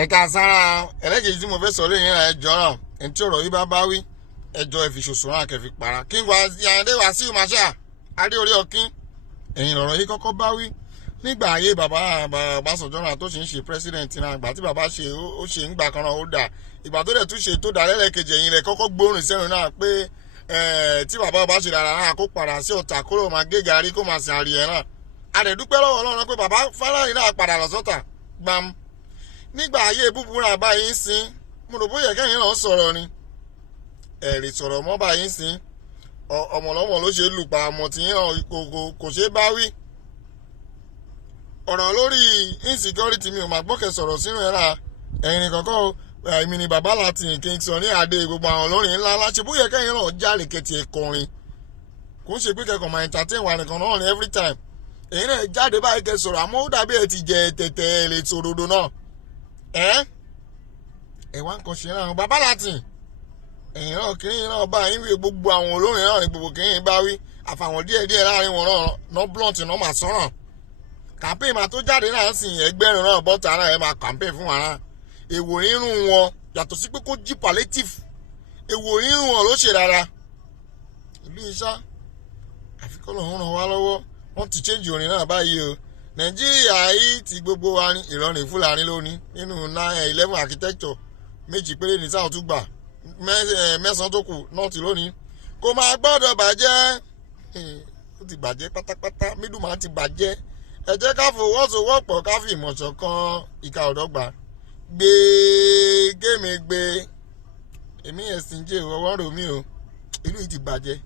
ẹ̀ka sára ẹlẹ́gẹ̀ẹ́jì tí mo fẹ́ sọ lẹ́yìn rẹ̀ ẹjọ́ náà ẹni tí ọ̀rọ̀ yìí bá wí ẹjọ́ ẹ fi ṣoṣo náà kẹfì para kí n wá yàrá wá sí ìmáṣá adé orí ọkín ẹ̀yìn ọ̀rọ̀ yìí kọ́kọ́ bá wí nígbà ayé bàbá Ọbásanjọ́ náà tó ṣe ń ṣe president náà ìgbà tí bàbá ṣe ó ṣe ń gbà kan náà ó dà ìgbà tó dẹ̀ tún ṣe tó dà lẹ́lẹ́kejì ẹ̀yìn rẹ̀ kọ́kọ́ gbóòrùn sẹ́rùn náà pé tí bàbá ọba ṣe dára náà kó padà sí Ọ̀tà kó ló máa gé gàrí kó máa sin àríyẹ náà àdẹ̀dúpẹ́ lọ́wọ́ Ọlọ́run pé bàbá Fálànì náà padà lọ sọ́tà gbam nígbà ayé búburú àbáyé ń sin mo rò bóyá kẹ́yìn náà sọ̀rọ̀ ni ẹ̀rì sọ̀rọ̀ mọ́ báyìí ń sin ọmọlọ́mọ ló ṣe lù pa ọmọ tí kò ṣe é bá wí ọ̀rọ̀ lórí insecurity mi ò máa gbọ́kẹ̀ sọ̀rọ̀ sínú ẹ̀rà ẹ̀yìn kọ̀ọ̀kan èmi ni bàbá láti King Sunny Adé gbogbo àwọn olórin ńlá ńlá ṣe bóyá kẹ́yìn náà járe kẹtì ẹ̀kọrin kò ń ṣe pé kẹ́kọ̀ọ́ máa entertain wa nìkan náà ní every time èyí náà jáde báyìí kẹ́ sọ̀rọ̀ àmọ́ ó dàbí ẹ ti jẹ tẹ̀tẹ̀ lè sòdodo náà ẹ̀wá nǹkan ṣe náà bàbá láti ẹ̀yìn náà kìnìún náà bá yín wí gbogbo àwọn olórin náà ní gbogbo kìnìún bá wí àfàwọn díẹ̀díẹ̀ láàrin wọn náà blunt náà máa sọ̀rọ̀ campaign máa tó jáde náà sì ẹgbẹ́rin náà bọ́ta náà ẹ máa campaign fún wa náà èwò rírun wọn yàtọ̀ sí pé kó jí palliative èwò rírun wọn ló ṣe rárá ìlú iṣá àfikún lòun ràn wá lọ́wọ́ wọ́n ti change orin náà báyìí o Nàìjíríà yìí ti gbogbo wa ní ìrọ̀rùn Fúlàní lónìí nínú 9/11 architecture méjì péré ní sáà tún gbà mẹ́sàn-án tó kù nọ́ọ̀tì lónìí kò máa gbọ́dọ̀ bàjẹ́ ó ti bàjẹ́ pátápátá mídùmá ti bàjẹ́ ẹ jẹ́ ká fọwọ́sowọ́pọ̀ ká fi ìmọ̀ ṣọ̀kan ìka ọ̀dọ́gba gbé gémi gbé èmi ẹ̀sìn jẹ́ ọwọ́ rò mí o ìlú yìí ti bàjẹ́.